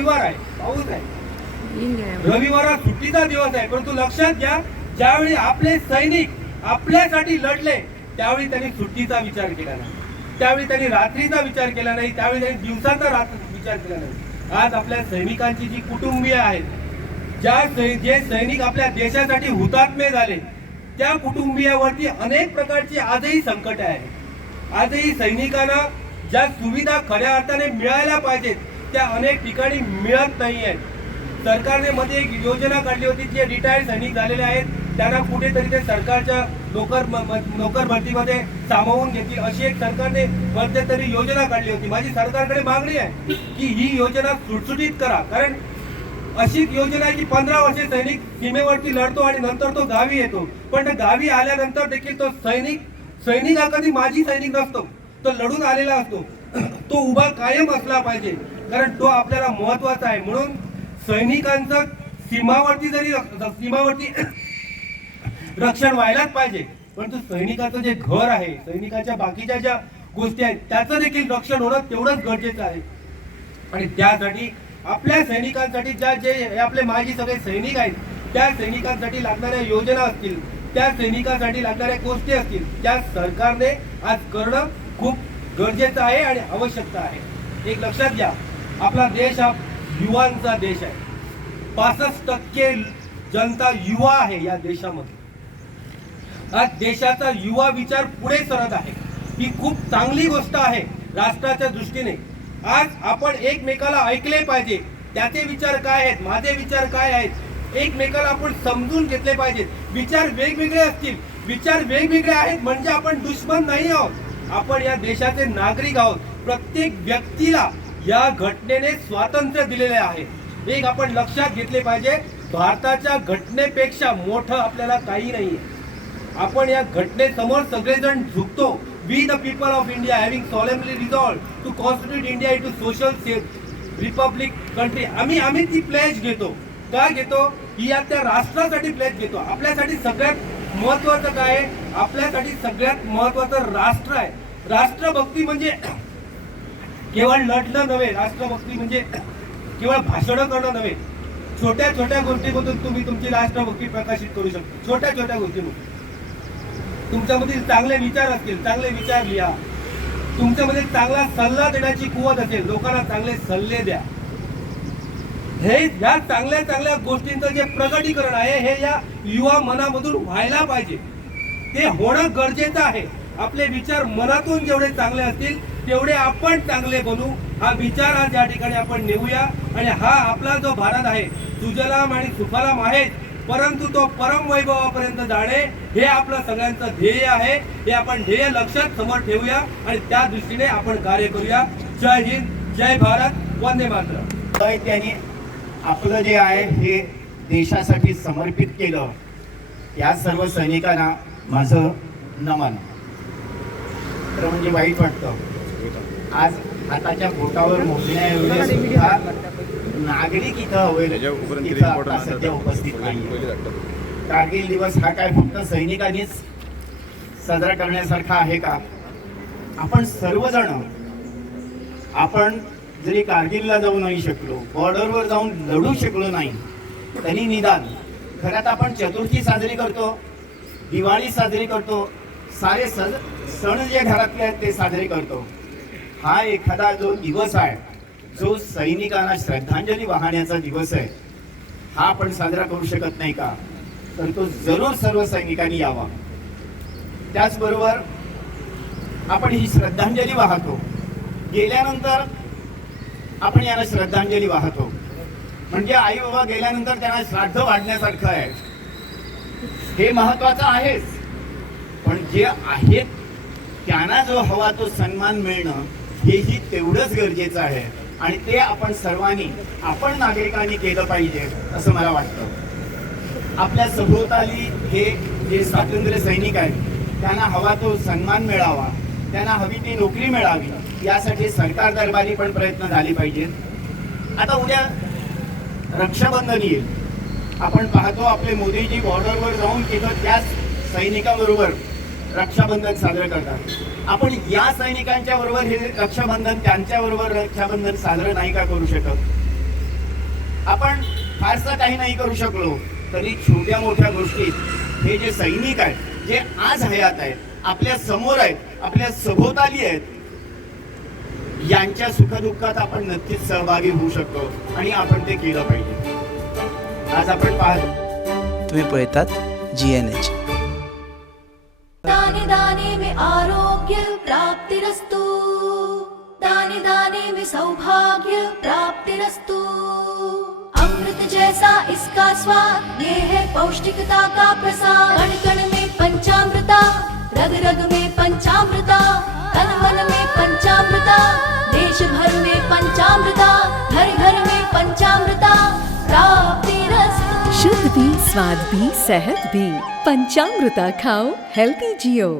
रविवार आहे, पाऊस आहे, रविवार हा सुट्टीचा दिवस आहे, परंतु लक्षात घ्या ज्यावेळी आपले सैनिक आपल्यासाठी लढले त्यावेळी त्यांनी सुट्टीचा विचार केला नाही, त्यावेळी त्यांनी रात्रीचा विचार केला नाही, त्यावेळी त्यांनी दिवसाचा विचार केला नाही। आज आपल्या सैनिकांची जी कुटुंबीय आहेत, जे सैनिक आपल्या देशासाठी हुतात्मे झाले त्या कुटुंबियावरती अनेक प्रकारची आजही संकट आहे। आजही सैनिकांना ज्या सुविधा खऱ्या अर्थाने मिळायला पाहिजेत त्या अनेक ठिकाणी मिळत नाही आहेत। सरकारने मध्ये एक योजना काढली होती, जे रिटायर्ड सैनिक झालेले आहेत त्यांना कुठेतरी ते सरकारच्या नोकर भरतीमध्ये सामावून घेतील अशी एक सरकारने मध्यंतरी योजना काढली होती। माझी सरकारकडे मागणी आहे की ही योजना सुटसुटीत करा, कारण अशी योजना आहे की 15 वर्षे सैनिक सीमेवरती लढतो आणि नंतर तो गावी येतो, पण गावी आल्यानंतर देखील तो सैनिक हा कधी माजी सैनिक नसतो, तो लढून आलेला असतो, तो उभा कायम असला पाहिजे, कारण तो आपल्याला महत्वाचा आहे। म्हणून सैनिकांचं सीमावर्ती रक्षण व्हायलाच पाहिजे, परंतु सैनिकाचं जे घर आहे, सैनिकाच्या बाकीच्या ज्या गोष्टी आहेत त्याचं देखील रक्षण होणं तेवढंच गरजेचं आहे। आणि त्यासाठी आपल्या सैनिकांसाठी जे आपले माजी सगळे सैनिक आहेत त्या सैनिकांसाठी लागणाऱ्या योजना असतील, त्या सैनिकांसाठी लागणाऱ्या गोष्टी असतील, त्या सरकारने आज करणं खूप गरजेचं आहे आणि आवश्यकता आहे। एक लक्षात घ्या, आपला देश हा युवांचा देश आहे, 65% जनता युवा आहे या देशामध्ये। आज देशाचा युवा विचार पुढे सरत आहे, ही खूप चांगली गोष्ट आहे राष्ट्राच्या दृष्टीने। आज आपण एकमेकाला ऐकले पाहिजे, त्याचे विचार काय आहेत, माझे विचार काय आहेत, एकमेकाला आपण समजून घेतले पाहिजेत। विचार वेगवेगळे असतील, विचार वेगवेगळे आहेत म्हणजे आपण दुश्मन नाही आहोत, आपण या देशाचे नागरिक आहोत। प्रत्येक व्यक्तीला या घटनेने स्वातंत्र्य दिलेले आहे, एक आपण लक्षात घेतले पाहिजे। भारताच्या घटनेपेक्षा मोठं आपल्याला काही नाहीये। आपण या घटनेसमोर सगळेजण झुकतो। We the people of India having solemnly resolved to constitute India into social republic country, आम्ही ती प्लेज घेतो। का घेतो? ही या त्या राष्ट्रासाठी प्लेज घेतो। आपल्यासाठी सगळ्यात महत्वाचं काय आहे? आपल्यासाठी सगळ्यात महत्वाचं राष्ट्र आहे। राष्ट्रभक्ती म्हणजे केवळ लढणं नव्हे, राष्ट्रभक्ती म्हणजे केवळ भाषण करणं नव्हे। छोट्या छोट्या गोष्टीमधून तुम्ही तुमची राष्ट्रभक्ती प्रकाशित करू शकता। छोट्या छोट्या गोष्टीमधून तुमच्यामध्ये चांगले विचार असतील, चांगले विचार लिहा, तुमच्यामध्ये चांगला सल्ला देण्याची कुवत असेल, लोकांना चांगले सल्ले द्या। हे या चांगल्या चांगल्या गोष्टींचं जे प्रगटीकरण आहे हे या युवा मनामधून व्हायला पाहिजे, ते होणं गरजेचं आहे। आपले विचार मनातून जेवढे चांगले असतील तेवढे आपण चांगले बनू, हा विचार आज या ठिकाणी आपण नेऊया। आणि हा आपला जो भारत आहे सुजलाम आणि सुफलाम आहे, परंतु तो परम वैभवापर्यंत जाणे हे आपलं सगळ्यांचं ध्येय आहे। हे आपण ध्येय लक्षात समोर ठेवूया आणि त्या दृष्टीने आपण कार्य करूया। जय हिंद, जय भारत, वंदे मातरम। त्यांनी आपलं जे आहे हे देशासाठी समर्पित केलं, या सर्व सैनिकांना माझं नमन। तर म्हणजे वाईट वाटतं, आज हाताच्या बोटावर मोजण्या एवढे सुद्धा नागरिक इथं सध्या उपस्थित नाही। कारगिल दिवस हा काय फक्त सैनिकांनीच साजरा करण्यासारखा आहे का? आपण सर्वजण, आपण जरी कारगिलला जाऊ नाही शकलो, बॉर्डरवर जाऊन लढू शकलो नाही, तरी निदान घरात आपण चतुर्थी साजरी करतो, दिवाळी साजरी करतो, सारे सण जे घरातले आहेत ते साजरे करतो। हा एखादा जो दिवस आहे, जो सैनिकांना श्रद्धांजली वाहण्याचा दिवस आहे, हा आपण साजरा करू शकत नाही का? तर तो जरूर सर्व सैनिकांनी यावा। त्याचबरोबर आपण ही श्रद्धांजली वाहतो, गेल्यानंतर आपण यांना श्रद्धांजली वाहतो, म्हणजे आई बाबा गेल्यानंतर त्यांना श्राद्ध वाढण्यासारखं आहे, हे महत्वाचं आहेच। पण जे आहेत त्यांना जो हवा तो सन्मान मिळणं हेही तेवढंच गरजेचं आहे, आणि ते आपण सर्वांनी, आपण नागरिकांनी केलं पाहिजे असं मला वाटतं। आपल्या सभोवताली हे जे स्वातंत्र्य सैनिक आहेत त्यांना हवा तो सन्मान मिळावा, त्यांना हवी ती नोकरी मिळावी, यासाठी सरकार दरबारी पण प्रयत्न झाले पाहिजेत। आता उद्या रक्षाबंधन येईल, आपण पाहतो आपले मोदीजी बॉर्डरवर जाऊन तिथं त्याच सैनिकांबरोबर रक्षाबंधन साजरं करतात। आपण या सैनिकांच्या बरोबर हे रक्षाबंधन, त्यांच्या बरोबर रक्षाबंधन साजरं नाही का करू शकत? फारसं काही नाही करू शकलो तरी छोट्या मोठ्या गोष्टीत हे जे सैनिक आहेत, जे आज हयात आहेत, आपल्या समोर आहेत, आपल्या सभोवताली आहेत, यांच्या सुखदुःखात आपण नक्कीच सहभागी होऊ शकतो आणि आपण ते केलं पाहिजे. आज आपण पाहतो तुम्ही पळतात GNH. दाने दाने में आरोग्य प्राप्तिरस्तु, दाने दाने में सौभाग्य प्राप्तिरस्तु. अमृत जैसा इसका स्वाद, ये है पौष्टिकता का प्रसाद. कण कण में पंचामृता, रग रग में पंचामृता, तन मन में पंचामृता, देश भर में पंचामृता, घर घर में पंचामृता प्राप्तिरस्तु. शुद्ध भी, स्वाद भी, सेहत भी. पंचामृता खाओ, हेल्थी जियो.